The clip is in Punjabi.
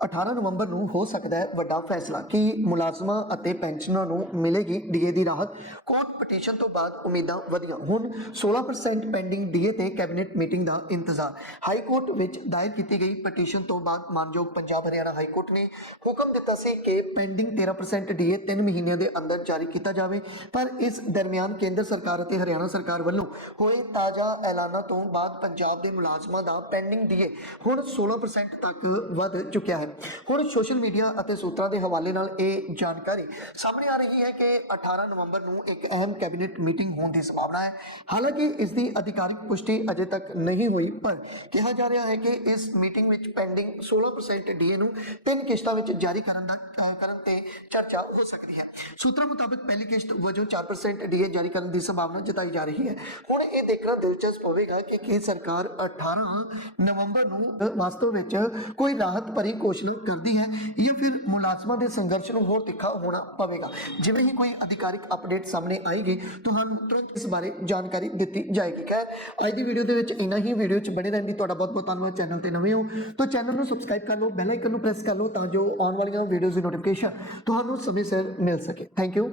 18 ਨਵੰਬਰ ਨੂੰ ਹੋ ਸਕਦਾ ਹੈ ਵੱਡਾ ਫੈਸਲਾ ਕਿ ਮੁਲਾਜ਼ਮਾਂ ਅਤੇ ਪੈਨਸ਼ਨਰਾਂ ਨੂੰ ਮਿਲੇਗੀ ਡੀਏ ਦੀ ਰਾਹਤ। ਕੋਰਟ ਪਟੀਸ਼ਨ ਤੋਂ ਬਾਅਦ ਉਮੀਦਾਂ ਵਧੀਆਂ। ਹੁਣ 16% ਪੈਂਡਿੰਗ ਡੀਏ ਤੇ ਕੈਬਨਿਟ ਮੀਟਿੰਗ ਦਾ ਇੰਤਜ਼ਾਰ। ਹਾਈ ਕੋਰਟ ਵਿੱਚ ਦਾਇਰ ਕੀਤੀ ਗਈ ਪਟੀਸ਼ਨ ਤੋਂ ਬਾਅਦ ਮਾਨਯੋਗ ਪੰਜਾਬ ਹਰਿਆਣਾ ਹਾਈ ਕੋਰਟ ਨੇ ਹੁਕਮ ਦਿੱਤਾ ਸੀ ਕਿ ਪੈਂਡਿੰਗ 13% ਡੀਏ 3 ਮਹੀਨਿਆਂ ਦੇ ਅੰਦਰ ਜਾਰੀ ਕੀਤਾ ਜਾਵੇ। ਪਰ ਇਸ ਦਰਮਿਆਨ ਕੇਂਦਰ ਸਰਕਾਰ ਅਤੇ ਹਰਿਆਣਾ ਸਰਕਾਰ ਵੱਲੋਂ ਹੋਏ ਤਾਜ਼ਾ ਐਲਾਨਾਂ ਤੋਂ ਬਾਅਦ ਪੰਜਾਬ ਦੇ ਮੁਲਾਜ਼ਮਾਂ ਦਾ ਪੈਂਡਿੰਗ ਡੀਏ ਹੁਣ 16% ਤੱਕ ਵੱਧ ਚੁੱਕਿਆ ਹੈ। ਹੁਣ ਸੋਸ਼ਲ ਮੀਡੀਆ ਅਤੇ ਸੂਤਰਾਂ ਦੇ ਹਵਾਲੇ ਨਾਲ ਇਹ ਜਾਣਕਾਰੀ ਸਾਹਮਣੇ ਆ ਰਹੀ ਹੈ ਕਿ 18 ਨਵੰਬਰ ਨੂੰ ਇੱਕ ਅਹਿਮ ਕੈਬਨਿਟ ਮੀਟਿੰਗ ਹੋਣ ਦੀ ਸੰਭਾਵਨਾ ਹੈ। ਹਾਲਾਂਕਿ ਇਸ ਦੀ ਅਧਿਕਾਰਿਕ ਪੁਸ਼ਟੀ ਅਜੇ ਤੱਕ ਨਹੀਂ ਹੋਈ, ਪਰ ਕਿਹਾ ਜਾ ਰਿਹਾ ਹੈ ਕਿ ਇਸ ਮੀਟਿੰਗ ਵਿੱਚ ਪੈਂਡਿੰਗ 16% ਡੀਏ ਨੂੰ ਤਿੰਨ ਕਿਸ਼ਤਾਂ ਵਿੱਚ ਜਾਰੀ ਕਰਨ ਦਾ ਕਰਨ ਤੇ ਚਰਚਾ ਹੋ ਸਕਦੀ ਹੈ। ਸੂਤਰਾਂ ਮੁਤਾਬਕ ਪਹਿਲੀ ਕਿਸ਼ਤ ਵਜੋਂ 4% ਡੀਏ ਜਾਰੀ ਕਰਨ ਦੀ ਸੰਭਾਵਨਾ ਜਤਾਈ ਜਾ ਰਹੀ ਹੈ। ਹੁਣ ਇਹ ਦੇਖਣਾ ਦਿਲਚਸਪ ਹੋਵੇਗਾ ਕਿ ਕੀ ਸਰਕਾਰ 18 ਨਵੰਬਰ ਨੂੰ ਵਾਸਤਵ ਵਿੱਚ ਕੋਈ ਰਾਹਤ ਭਰੀ ਘੋਸ਼ਣਾ ਕਰਦੀ ਹੈ, ਜਾਂ ਫਿਰ ਮੁਲਾਜ਼ਮਾਂ ਦੇ ਸੰਘਰਸ਼ ਨੂੰ ਹੋਰ ਤਿੱਖਾ ਹੋਣਾ ਪਵੇਗਾ। ਜਿਵੇਂ ਹੀ ਕੋਈ ਅਧਿਕਾਰਿਕ ਅਪਡੇਟ ਸਾਹਮਣੇ ਆਏਗੀ, ਤੁਹਾਨੂੰ ਤੁਰੰਤ ਇਸ ਬਾਰੇ ਜਾਣਕਾਰੀ ਦਿੱਤੀ ਜਾਏਗੀ। ਖੈਰ, ਅੱਜ ਦੀ ਵੀਡੀਓ ਦੇ ਵਿੱਚ ਇੰਨਾ ਹੀ। ਵੀਡੀਓ 'ਚ ਬਣੇ ਰਹਿਣ ਦੀ ਤੁਹਾਡਾ ਬਹੁਤ ਬਹੁਤ ਧੰਨਵਾਦ। ਚੈਨਲ ਤੇ ਨਵੇਂ ਹੋ, ਤਾਂ ਚੈਨਲ ਨੂੰ ਸਬਸਕ੍ਰਾਈਬ ਕਰ ਲਓ ਬੈਲ ਆਈਕਨ ਨੂੰ ਪ੍ਰੈਸ ਕਰ ਲਓ, ਤਾਂ ਜੋ ਆਉਣ ਵਾਲੀਆਂ ਵੀਡੀਓਜ਼ ਦੀ ਨੋਟੀਫਿਕੇਸ਼ਨ ਤੁਹਾਨੂੰ ਸਮੇਂ ਸਿਰ ਮਿਲ ਸਕੇ। Thank you